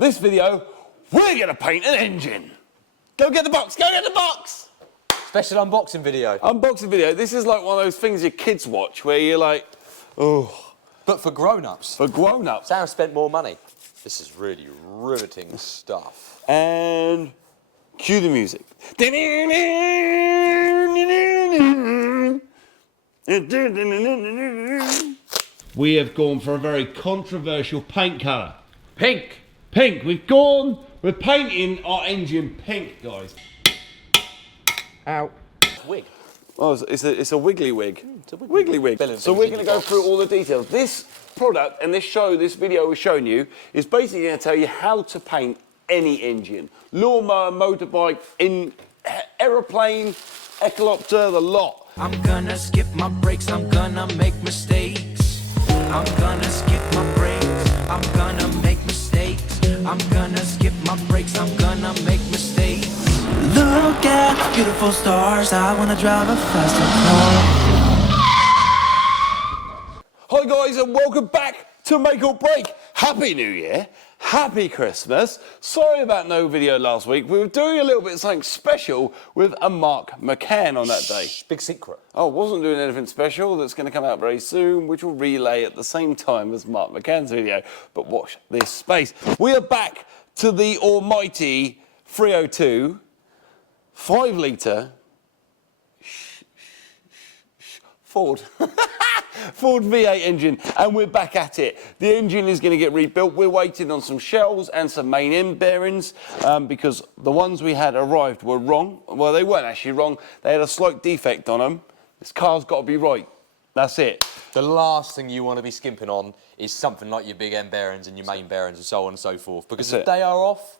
This video, we're going to paint an engine. Go get the box, go get the box! Special unboxing video. Unboxing video. This is like one of those things your kids watch where you're like, oh. But for grown-ups. For grown-ups. Sam spent more money. This is really riveting stuff. And cue the music. We have gone for a very controversial paint colour. Pink. Pink. We're painting our engine pink, guys. Ow. Wig. Oh, it's a wiggly wig. It's a wiggly wig. So we're going to go box. through all the details. This product and this video we're showing you is basically going to tell you how to paint any engine. Lawnmower, motorbike, aeroplane, echelopter, the lot. I'm gonna skip my breaks, I'm gonna make mistakes. I'm gonna skip my breaks, I'm gonna make mistakes. I'm gonna skip my breaks, I'm gonna make mistakes. Look at the beautiful stars, I wanna drive a faster car. Hi guys and welcome back to Make or Break. Happy New Year. Happy Christmas. Sorry about no video last week. We were doing a little bit of something special with a Mark McCann on that day. Big secret. Oh, wasn't doing anything special. That's going to come out very soon, which will relay at the same time as Mark McCann's video. But watch this space. We are back to the almighty 302 5-litre Ford. Ford V8 engine, and we're back at it. The engine is going to get rebuilt. We're waiting on some shells and some main end bearings because the ones we had arrived were wrong. Well, they weren't actually wrong. They had a slight defect on them. This car's got to be right. That's it. The last thing you want to be skimping on is something like your big end bearings and your main bearings and so on and so forth. Because if they are off,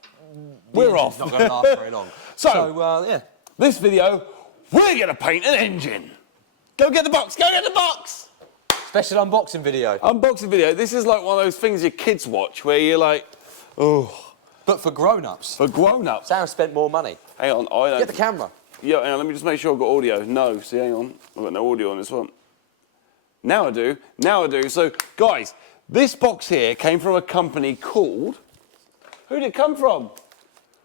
we're off. Not going to last very long. So yeah. This video, we're going to paint an engine. Go get the box. Go get the box. Special unboxing video. Unboxing video. This is like one of those things your kids watch where you're like, oh. But for grown-ups. For grown-ups. Sam spent more money. Hang on, I don't. Get the camera. Yeah, hang on, let me just make sure I've got audio. No, see, hang on. I've got no audio on this one. Now I do. Now I do. So, guys, this box here came from a company called... Who did it come from?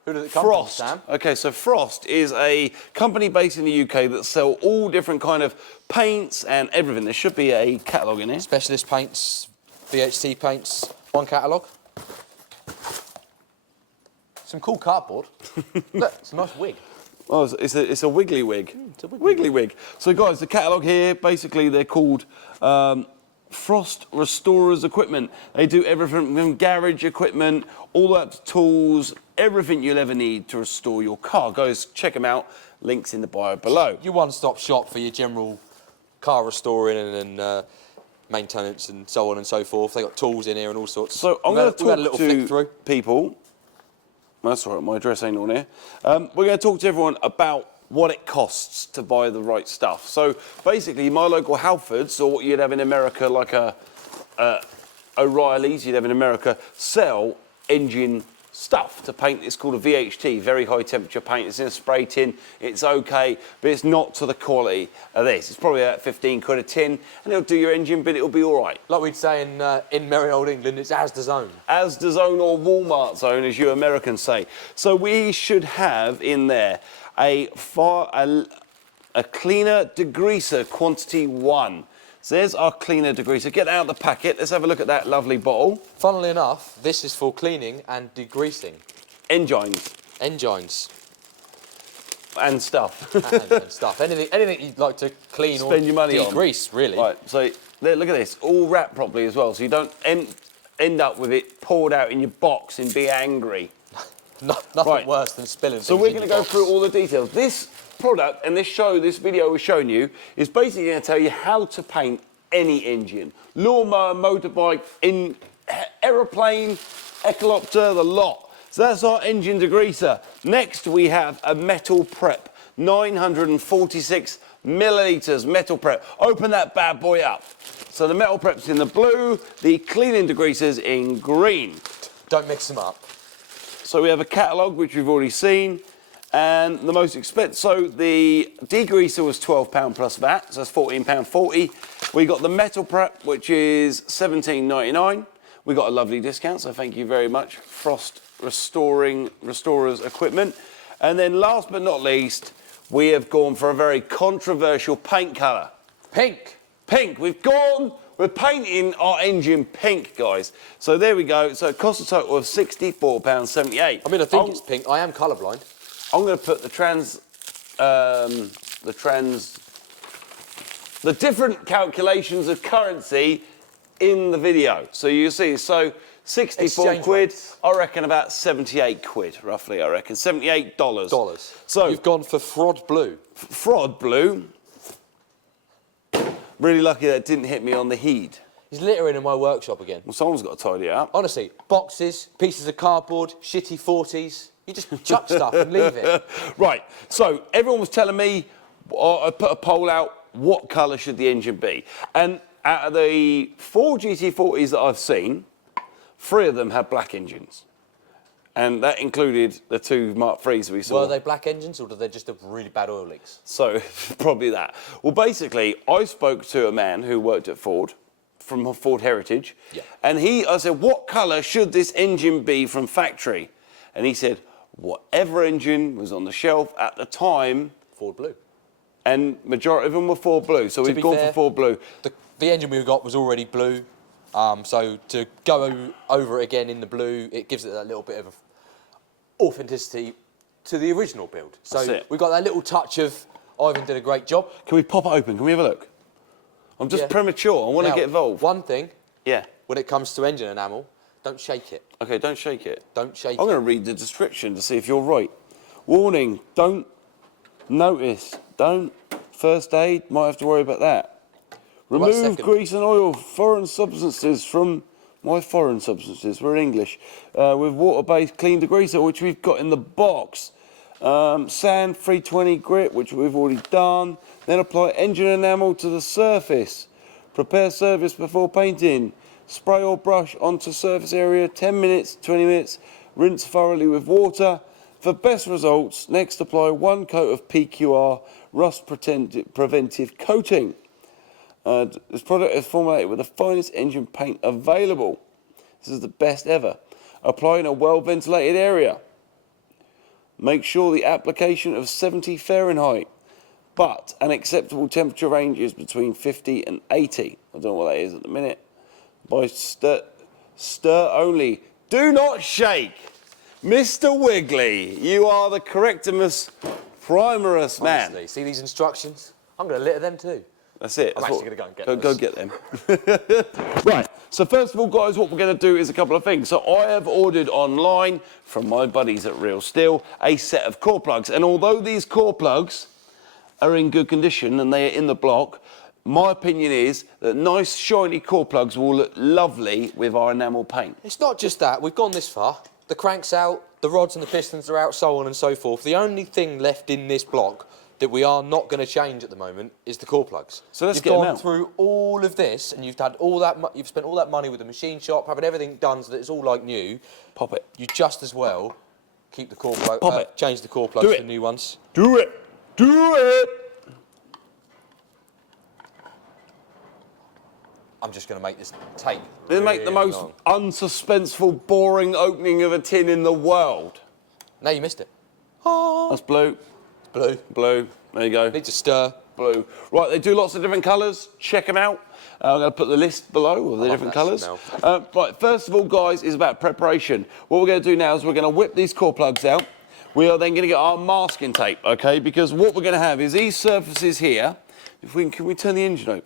Who did it come Frost. from, Sam? Okay, so Frost is a company based in the UK that sell all different kind of paints and everything. There should be a catalogue in here. Specialist paints, VHT paints, one catalogue. Some cool cardboard. Look, it's a nice wig. Oh, it's a wiggly wig. It's a wiggly wig. So, guys, the catalogue here, basically, they're called Frost Restorers Equipment. They do everything from garage equipment, all that tools, everything you'll ever need to restore your car. Guys, check them out. Links in the bio below. Your one-stop shop for your general car restoring and maintenance and so on and so forth. They got tools in here and all sorts. So I'm going to talk little flick through. people. That's all right, my address ain't on here. We're going to talk to everyone about what it costs to buy the right stuff. So basically, my local Halfords, or what you'd have in America, like a O'Reilly's, you'd have in America, sell engine stuff to paint. It's called a VHT, very high temperature paint. It's in a spray tin. It's okay, but it's not to the quality of this. It's probably about 15 quid a tin, and it'll do your engine, but it'll be all right. Like we'd say in merry old England, it's Asda's own. Asda's own or Walmart's own, as you Americans say. So we should have in there a cleaner degreaser quantity 1. So there's our cleaner degreaser. Get that out of the packet. Let's have a look at that lovely bottle. Funnily enough, this is for cleaning and degreasing. Engines. Engines. And stuff. and stuff. Anything you'd like to clean Spend or your money degrease, on. really. Right, so there, look at this. All wrapped properly as well, so you don't end up with it poured out in your box and be angry. Nothing worse than spilling things. So we're going to go through all the details. This product and this video we're showing you is basically going to tell you how to paint any engine. Lawnmower, motorbike, aeroplane, echelopter, the lot. So that's our engine degreaser. Next we have a metal prep, 946 millilitres metal prep. Open that bad boy up. So the metal prep's in the blue, the cleaning degreaser's in green. Don't mix them up. So we have a catalogue, which we've already seen, and the most expensive, so the degreaser was £12 plus VAT, so that's £14.40. We got the metal prep, which is £17.99. We got a lovely discount, so thank you very much, Frost Restorers Equipment. And then last but not least, we have gone for a very controversial paint colour. Pink. Pink. We're painting our engine pink, guys. So there we go. So it costs a total of £64.78. I mean, I think it's pink. I am colourblind. I'm going to put the different calculations of currency in the video. So you see, so 64 Exchange quid, rates. I reckon about 78 quid, roughly, I reckon. $78. So you've gone for Frod Blue. Frod Blue. Really lucky that didn't hit me on the heat. He's littering in my workshop again. Well, someone's got to tidy it up. Honestly, boxes, pieces of cardboard, shitty 40s. You just chuck stuff and leave it. Right, so everyone was telling me, I put a poll out, what colour should the engine be? And out of the 4 GT40s that I've seen, 3 of them had black engines. And that included the 2 Mark IIIs we saw. Were they black engines or did they just have really bad oil leaks? So, probably that. Well, basically, I spoke to a man who worked at Ford, from Ford Heritage, and I said, what colour should this engine be from factory? And he said, whatever engine was on the shelf at the time. Ford Blue. And majority of them were Ford Blue, so we've gone for Ford Blue. The engine we got was already blue, so to go over it again in the blue, it gives it that little bit of authenticity to the original build. So we've got that little touch of Ivan did a great job. Can we pop it open? Can we have a look? I'm just premature. I want to get involved. One thing. Yeah. When it comes to engine enamel, don't shake it. Okay, don't shake it. Don't shake it. I'm going to read the description to see if you're right. Warning, don't notice, don't first aid, might have to worry about that. Remove grease and oil, foreign substances from, my foreign substances, we're in English, with water-based clean degreaser, which we've got in the box. Sand 320 grit, which we've already done. Then apply engine enamel to the surface. Prepare surface before painting. Spray or brush onto surface area 10 minutes, 20 minutes. Rinse thoroughly with water. For best results, next apply 1 coat of PQR rust preventive coating. This product is formulated with the finest engine paint available. This is the best ever. Apply in a well-ventilated area. Make sure the application of 70 Fahrenheit, but an acceptable temperature range is between 50 and 80. I don't know what that is at the minute. By stir only. Do not shake. Mr. Wiggly, you are the correctimus primerus man. Honestly, see these instructions? I'm going to litter them too. That's it. I'm actually going to go and get them. Go get them. Right, so first of all, guys, what we're going to do is a couple of things. So I have ordered online from my buddies at Real Steel a set of core plugs. And although these core plugs are in good condition and they are in the block, my opinion is that nice shiny core plugs will look lovely with our enamel paint. It's not just that. We've gone this far. The crank's out, the rods and the pistons are out, so on and so forth. The only thing left in this block that we are not going to change at the moment is the core plugs. So let's get them out. You've gone through all of this, and you've had all that. You've spent all that money with the machine shop, having everything done so that it's all like new. Pop it. You just as well keep the core plug. Change the core plugs for new ones. Do it. Do it. I'm just going to make this take. They make the most unsuspenseful, boring opening of a tin in the world. No, you missed it. That's blue. Blue. Blue. There you go. Need to stir. Blue. Right, they do lots of different colours. Check them out. I'm going to put the list below of the different colours. Right, first of all, guys, is about preparation. What we're going to do now is we're going to whip these core plugs out. We are then going to get our masking tape, okay? Because what we're going to have is these surfaces here. If we can we turn the engine over?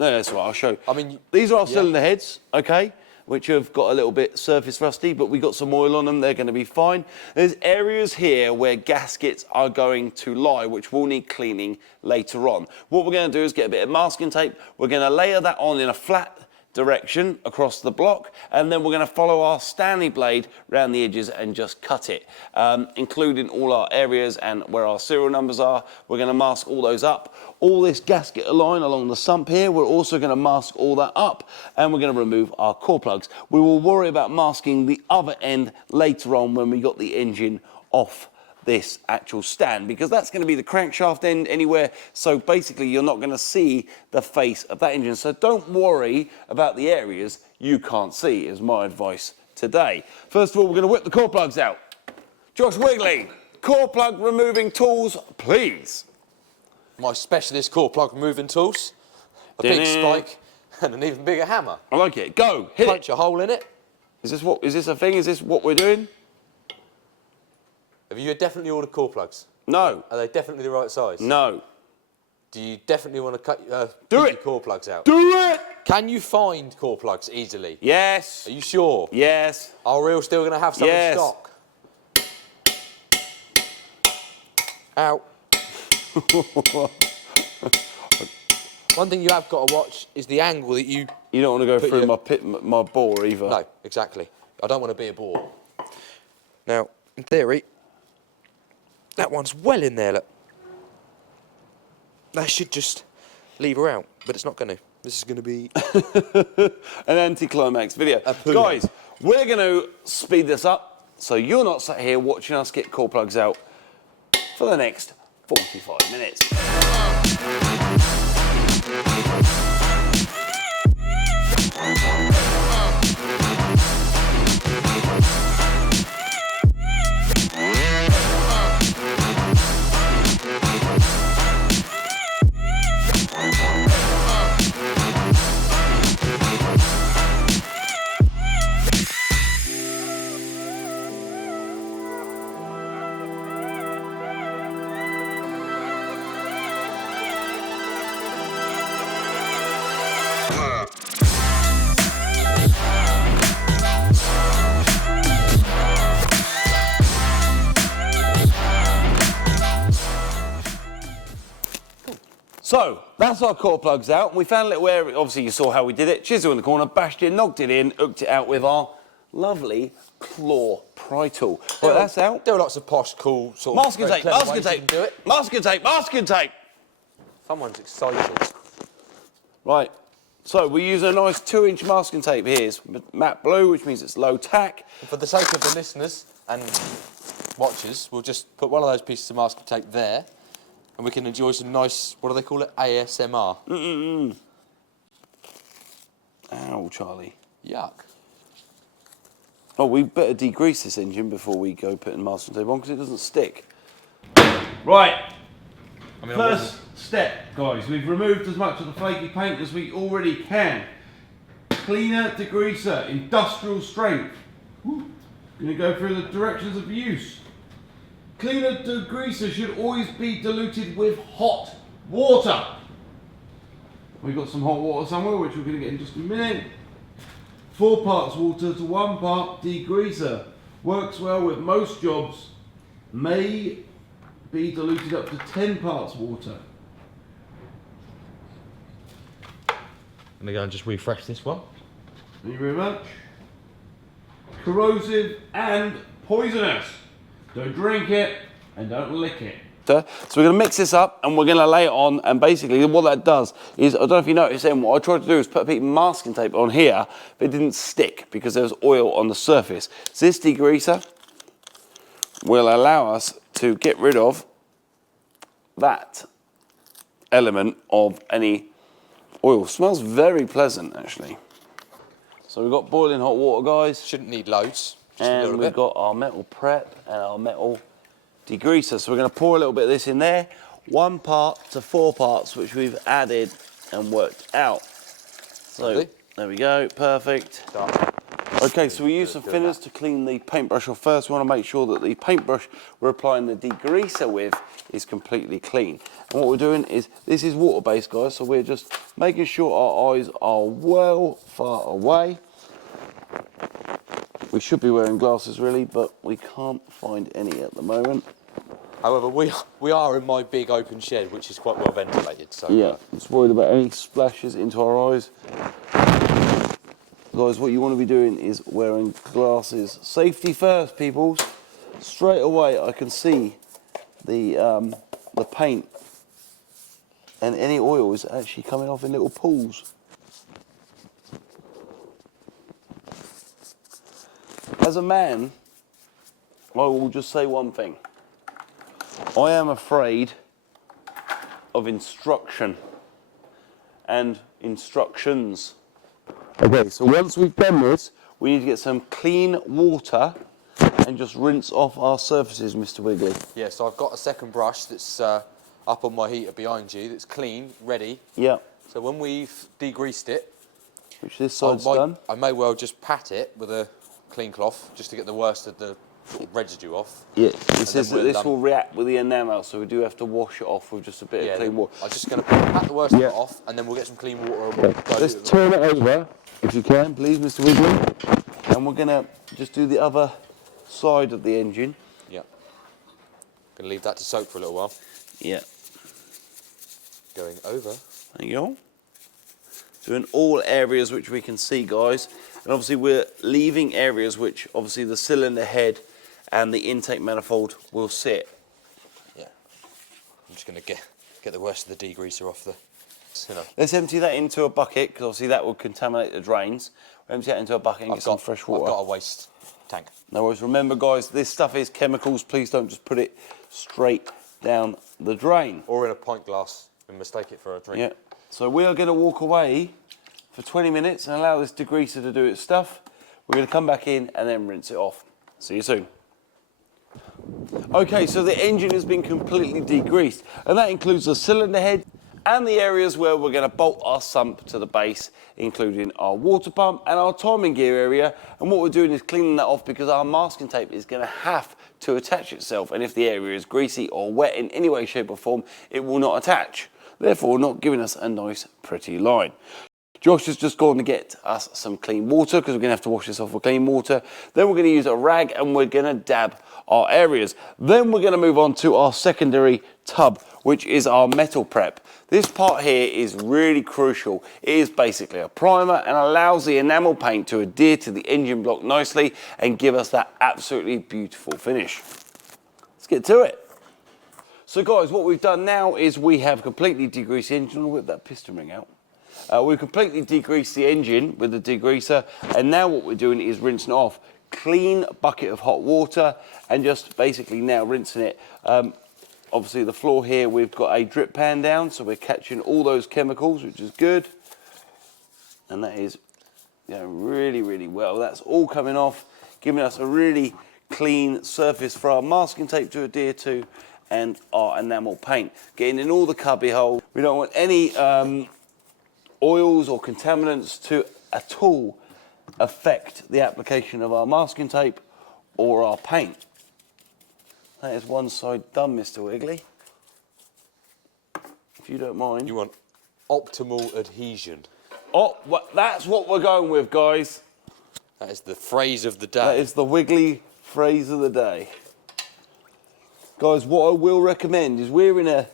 No, that's right, I'll show you. I mean, these are our cylinder heads, okay, which have got a little bit surface rusty, but we got some oil on them, they're going to be fine. There's areas here where gaskets are going to lie, which will need cleaning later on. What we're going to do is get a bit of masking tape. We're going to layer that on in a flat direction across the block, and then we're going to follow our Stanley blade around the edges and just cut it, including all our areas and where our serial numbers are. We're going to mask all those up. All this gasket line along the sump here, we're also going to mask all that up, and we're going to remove our core plugs. We will worry about masking the other end later on when we got the engine off this actual stand, because that's going to be the crankshaft end anywhere. So basically you're not going to see the face of that engine. So don't worry about the areas you can't see, is my advice today. First of all, we're going to whip the core plugs out. Josh Wigley, core plug removing tools, please. My specialist core plug removing tools, a big spike and an even bigger hammer. I like it. Go, hit Punch a hole in it. Is this a thing? Is this what we're doing? Have you definitely ordered core plugs? No. Are they definitely the right size? No. Do you definitely want to cut Do your it. core plugs out? Do it! Can you find core plugs easily? Yes. Are you sure? Yes. Are we all still going to have some in stock? Ow. One thing you have got to watch is the angle that you... You don't want to go through my bore either. No, exactly. I don't want to be a bore. Now, in theory, that one's well in there, look. That should just lever out, but it's not going to. This is going to be... an anticlimax video. Guys, we're going to speed this up so you're not sat here watching us get core plugs out for the next 45 minutes. So, that's our core plugs out, and we found a little area. Obviously you saw how we did it. Chisel in the corner, bashed it, knocked it in, hooked it out with our lovely claw pry tool. Right, that's out. There are lots of posh, cool sort of... Masking tape, masking tape, do it. masking tape, masking tape. Someone's excited. Right, so we use a nice 2-inch masking tape here. It's matte blue, which means it's low tack. And for the sake of the listeners and watchers, we'll just put one of those pieces of masking tape there, and we can enjoy some nice, what do they call it, ASMR. Ow, Charlie. Yuck. Oh, we better degrease this engine before we go putting masking tape on, because it doesn't stick. Right. First step, guys, we've removed as much of the flaky paint as we already can. Cleaner degreaser, industrial strength. Going to go through the directions of use. Cleaner degreaser should always be diluted with hot water. We've got some hot water somewhere, which we're going to get in just a minute. 4 parts water to 1 part degreaser. Works well with most jobs. May be diluted up to 10 parts water. I'm going to go and just refresh this one. Thank you very much. Corrosive and poisonous. Don't drink it and don't lick it. So we're going to mix this up and we're going to lay it on, and basically what that does is, I don't know if you noticed, then what I tried to do is put a bit of masking tape on here, but it didn't stick because there was oil on the surface. So this degreaser will allow us to get rid of that element of any oil. Smells very pleasant, actually. So we've got boiling hot water, guys. Shouldn't need loads. And we've got our metal prep and our metal degreaser. So we're going to pour a little bit of this in there. 1 part to 4 parts, which we've added and worked out. So there we go, perfect. Okay, so we use some thinners to clean the paintbrush off first. We want to make sure that the paintbrush we're applying the degreaser with is completely clean. And what we're doing is, this is water-based, guys, so we're just making sure our eyes are well far away. We should be wearing glasses really, but we can't find any at the moment. However, we are in my big open shed, which is quite well ventilated. So yeah, just worried about any splashes into our eyes. Guys, what you want to be doing is wearing glasses. Safety first, peoples. Straight away, I can see the paint, and any oil is actually coming off in little pools. As a man, I will just say one thing. I am afraid of instruction and instructions. Okay, so once we've done this, we need to get some clean water and just rinse off our surfaces, Mr. Wiggly. Yeah, so I've got a second brush that's up on my heater behind you, that's clean, ready. Yeah. So when we've degreased it, which this side's done, I may well just pat it with a clean cloth just to get the worst of the residue off. Yeah, it says that this will react with the enamel, so we do have to wash it off with just a bit of clean water. I'm just going to pat the worst of it off, and then we'll get some clean water. And Let's turn it over, if you can, please, Mr. Wiggly. And we're going to just do the other side of the engine. Yeah. Going to leave that to soak for a little while. Yeah. Going over. There you go. So in all areas which we can see, guys, and obviously we're leaving areas which obviously the cylinder head and the intake manifold will sit. Yeah. I'm just going to get the worst of the degreaser off the cylinder. Let's empty that into a bucket, because obviously that will contaminate the drains. We'll empty that into a bucket and get some fresh water. I've got a waste tank. No worries. Remember, guys, this stuff is chemicals. Please don't just put it straight down the drain. Or in a pint glass and mistake it for a drink. Yeah. So we are going to walk away for 20 minutes and allow this degreaser to do its stuff. We're going to come back in and then rinse it off. See you soon. Okay, so the engine has been completely degreased, and that includes the cylinder head and the areas where we're going to bolt our sump to the base, including our water pump and our timing gear area. And what we're doing is cleaning that off, because our masking tape is going to have to attach itself, and if the area is greasy or wet in any way, shape or form, it will not attach, therefore not giving us a nice pretty line. Josh has just gone to get us some clean water, because we're going to have to wash this off with clean water. Then we're going to use a rag and we're going to dab our areas. Then we're going to move on to our secondary tub, which is our metal prep. This part here is really crucial. It is basically a primer and allows the enamel paint to adhere to the engine block nicely and give us that absolutely beautiful finish. Let's get to it. So guys, what we've done now is we have completely degreased the engine. I'll whip that piston ring out. We've completely degreased the engine with the degreaser, and now what we're doing is rinsing it off. Clean bucket of hot water and just basically now rinsing it. Obviously the floor here, we've got a drip pan down, so we're catching all those chemicals, which is good. And that is really, really well. That's all coming off, giving us a really clean surface for our masking tape to adhere to and our enamel paint. Getting in all the cubby holes. We don't want any oils or contaminants to at all affect the application of our masking tape or our paint. That is one side done, Mr. Wiggly. If you don't mind. You want optimal adhesion. Oh, that's what we're going with, guys. That is the phrase of the day. That is the Wiggly phrase of the day. Guys, what I will recommend is we're in a,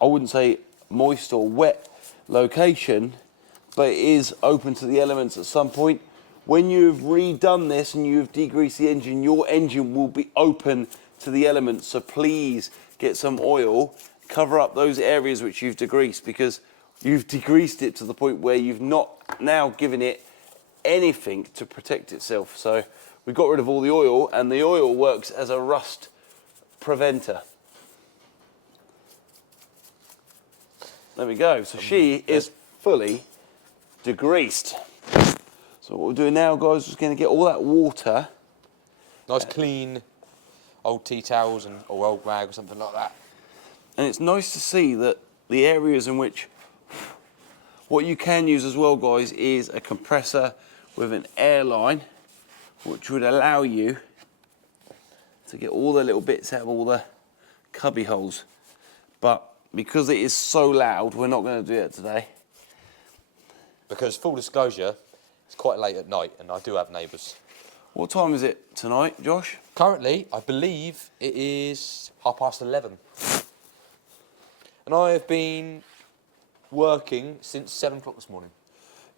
I wouldn't say moist or wet location, but it is open to the elements at some point. When you've redone this and you've degreased the engine, your engine will be open to the elements, so please get some oil, cover up those areas which you've degreased, because you've degreased it to the point where you've not now given it anything to protect itself. So we got rid of all the oil, and the oil works as a rust preventer. There we go. So she is fully degreased. So what we're doing now, guys, is just going to get all that water. Nice clean old tea towels or old rag or something like that. And it's nice to see that the areas in which, what you can use as well, guys, is a compressor with an air line, which would allow you to get all the little bits out of all the cubby holes. But because it is so loud, we're not going to do that today. Because, full disclosure, it's quite late at night and I do have neighbours. What time is it tonight, Josh? Currently, I believe it is 11:30. And I have been working since 7 o'clock this morning.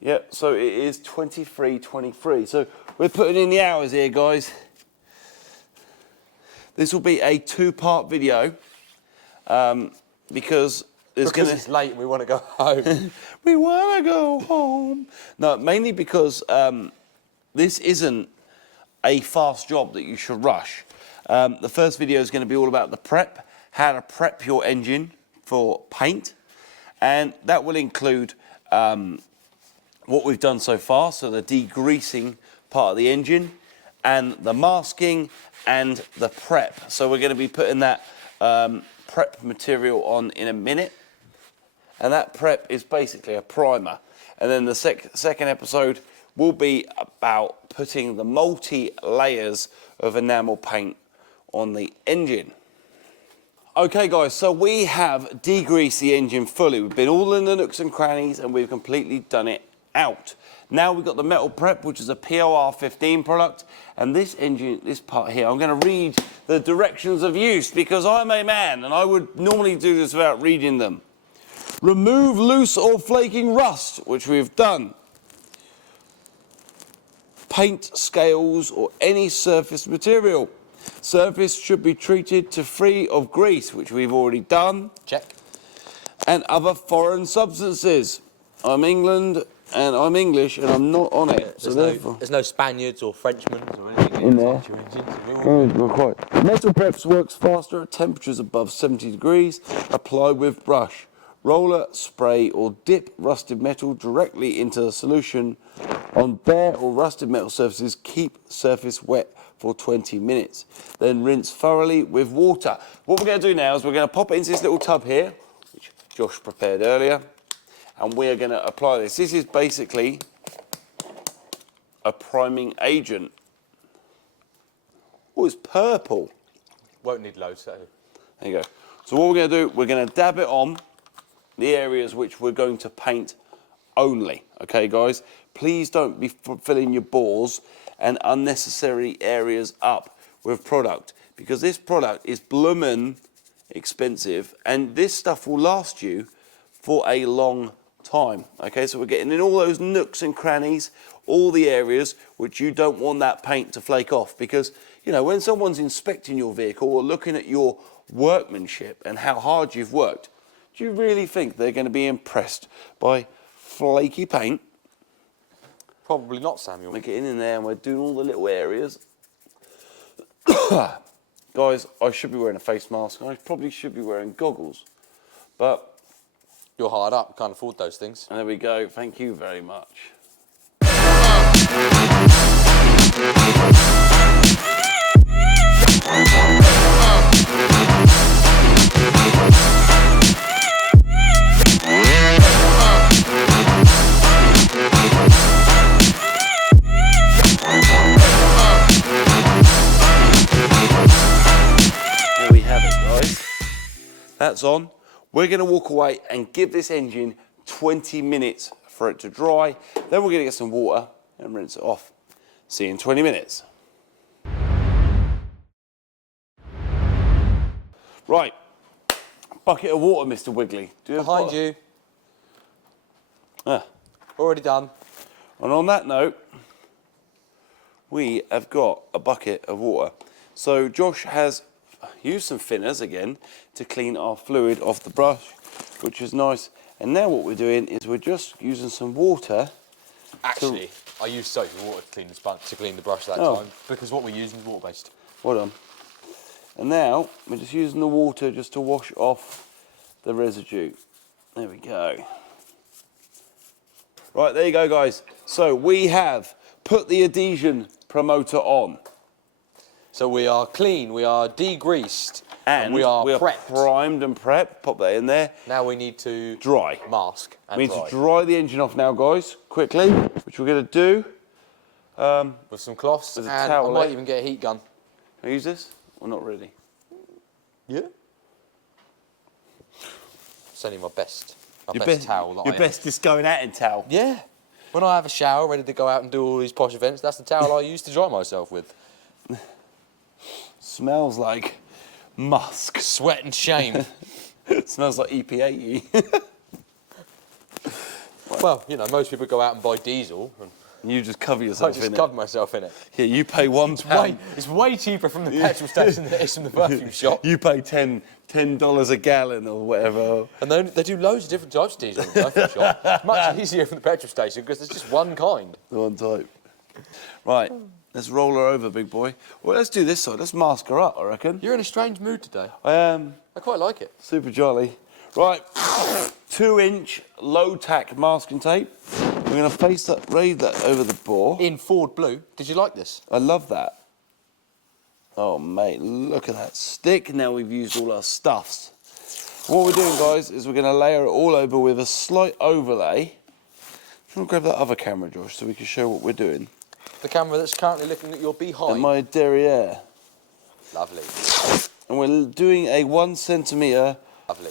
Yeah, so it is 23:23. So we're putting in the hours here, guys. This will be a two-part video because it's late and we want to go home. We want to go home. No, mainly because this isn't a fast job that you should rush. The first video is going to be all about the prep, how to prep your engine for paint, and that will include what we've done so far, so the degreasing part of the engine, and the masking, and the prep. So we're going to be putting that prep material on in a minute, and that prep is basically a primer. And then the second episode will be about putting the multi-layers of enamel paint on the engine. Okay guys, so we have degreased the engine fully. We've been all in the nooks and crannies and we've completely done it out. Now we've got the metal prep, which is a POR 15 product, and this engine, this part here, I'm going to read the directions of use because I'm a man and I would normally do this without reading them. Remove loose or flaking rust, which we've done. Paint scales or any surface material. Surface should be treated to free of grease, which we've already done. Check. And other foreign substances. I'm England and I'm English and I'm not on it. So There's no Spaniards or Frenchmen or anything in there. We're Quite. Metal preps works faster at temperatures above 70 degrees. Apply with brush. Roller, spray or dip rusted metal directly into the solution. On bare or rusted metal surfaces, keep surface wet for 20 minutes. Then rinse thoroughly with water. What we're going to do now is we're going to pop it into this little tub here, which Josh prepared earlier, and we are going to apply this. This is basically a priming agent. Oh, it's purple. Won't need loads, so. There you go. So what we're going to do, we're going to dab it on the areas which we're going to paint only. Okay, guys? Please don't be filling your bores and unnecessary areas up with product, because this product is bloomin' expensive and this stuff will last you for a long time. Okay, so we're getting in all those nooks and crannies, all the areas which you don't want that paint to flake off, because, you know, when someone's inspecting your vehicle or looking at your workmanship and how hard you've worked, do you really think they're going to be impressed by flaky paint? Probably not, Samuel. We're getting in there and we're doing all the little areas. Guys, I should be wearing a face mask. I probably should be wearing goggles. But you're hard up, can't afford those things. There we go. Thank you very much. That's on. We're going to walk away and give this engine 20 minutes for it to dry. Then we're going to get some water and rinse it off. See you in 20 minutes. Right. Bucket of water, Mr. Wiggly. Do you have Behind water? you. Ah. Already done. And on that note, we have got a bucket of water. So Josh has used some thinners again to clean our fluid off the brush, which is nice. And now what we're doing is we're just using some water. Actually, I used soap and water to clean the sponge, to clean the brush that time, because what we're using is water-based. Well done. And now we're just using the water just to wash off the residue. There we go. Right, there you go, guys. So we have put the adhesion promoter on. So we are clean, we are degreased, and we are prepped. Primed and prepped. Pop that in there. Now we need to dry. Mask and we need to dry the engine off now, guys, quickly, which we're going to do. With some cloths, with a and towel, I might even get a heat gun. Can I use this? Or not really? Yeah. It's only my best towel that I Your bestest going out in towel? Yeah. When I have a shower, ready to go out and do all these posh events, that's the towel I use to dry myself with. Smells like musk. Sweat and shame. It smells like EP80. Well, you know, most people go out and buy diesel. And you just cover yourself in it. I just cover myself in it. Yeah, you pay £1. It's way cheaper from the petrol station than it is from the perfume shop. You pay $10 a gallon or whatever. And they do loads of different types of diesel in the perfume shop. It's much easier from the petrol station because there's just one kind. The one type. Right, Let's roll her over, big boy. Well, let's do this side. Let's mask her up, I reckon. You're in a strange mood today. I am. I quite like it. Super jolly. Right, 2-inch low-tack masking tape. We're going to raise that over the bore. In Ford blue. Did you like this? I love that. Oh, mate, look at that stick. Now we've used all our stuffs. What we're doing, guys, is we're going to layer it all over with a slight overlay. I'm going to grab that other camera, Josh, so we can show what we're doing. The camera that's currently looking at your behind. And my derriere. Lovely. And we're doing a 1 centimetre. Lovely.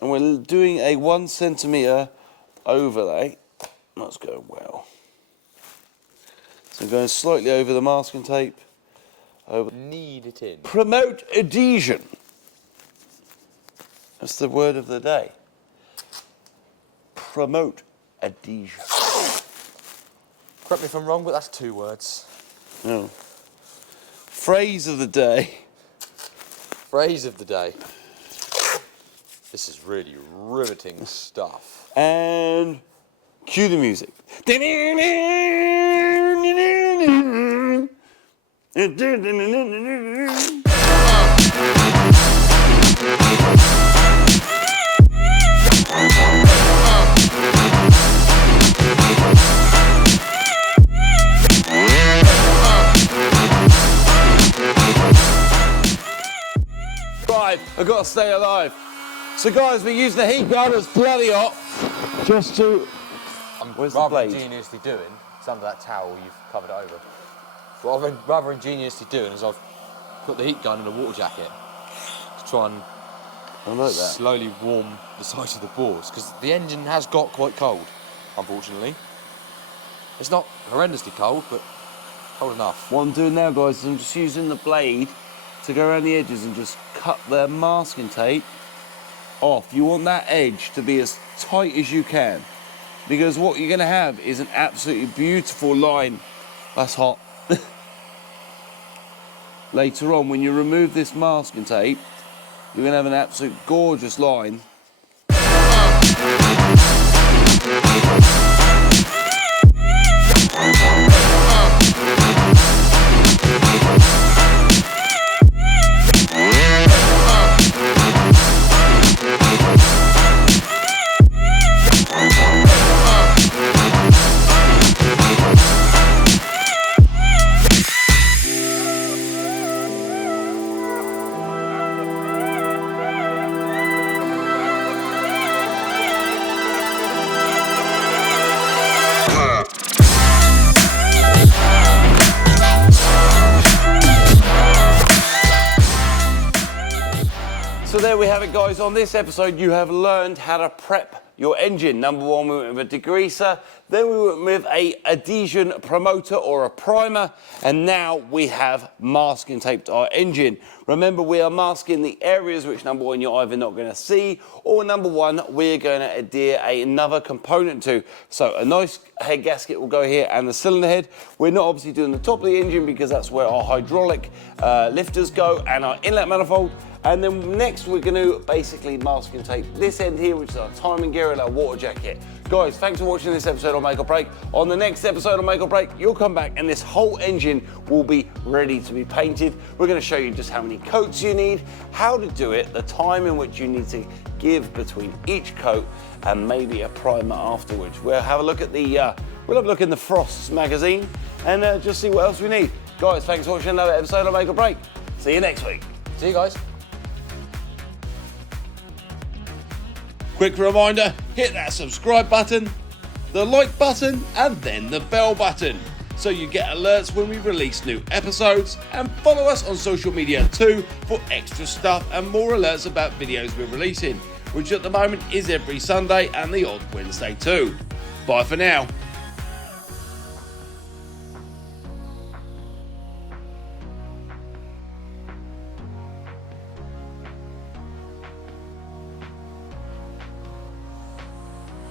And we're doing a 1 centimetre overlay. That's going well. So going slightly over the masking tape. Knead it in. Promote adhesion. That's the word of the day. Promote adhesion. Correct me if I'm wrong, but that's 2 words. No. Phrase of the day. Phrase of the day. This is really riveting stuff. And cue the music. I've got to stay alive. So guys, we're using the heat gun, it's bloody hot. Just to... Where's the blade? Ingeniously doing, it's under that towel, you've covered it over. What I've rather ingeniously doing is I've put the heat gun in a water jacket to try and slowly warm the sides of the boards, because the engine has got quite cold, unfortunately. It's not horrendously cold, but cold enough. What I'm doing now, guys, is I'm just using the blade to go around the edges and just cut the masking tape off. You want that edge to be as tight as you can, because what you're going to have is an absolutely beautiful line. That's hot. Later on, when you remove this masking tape, you're going to have an absolute gorgeous line. So there we have it, guys. On this episode, you have learned how to prep your engine. Number one, we went with a degreaser, then we went with a adhesion promoter or a primer, and now we have masking taped our engine. Remember, we are masking the areas which, number one, you're either not going to see, or number one, we're going to adhere another component to. So a nice head gasket will go here and the cylinder head. We're not obviously doing the top of the engine because that's where our hydraulic lifters go and our inlet manifold. And then next we're going to basically masking tape this end here, which is our timing gear and our water jacket. Guys, thanks for watching this episode on Make or Break. On the next episode on Make or Break, you'll come back and this whole engine will be ready to be painted. We're going to show you just how many coats you need, how to do it, the time in which you need to give between each coat, and maybe a primer afterwards. We'll have a look at the we'll have a look in the Frost magazine and just see what else we need. Guys, thanks for watching another episode on Make or Break. See you next week. See you guys. Quick reminder, hit that subscribe button, the like button, and then the bell button, so you get alerts when we release new episodes, and follow us on social media too for extra stuff and more alerts about videos we're releasing, which at the moment is every Sunday and the odd Wednesday too. Bye for now.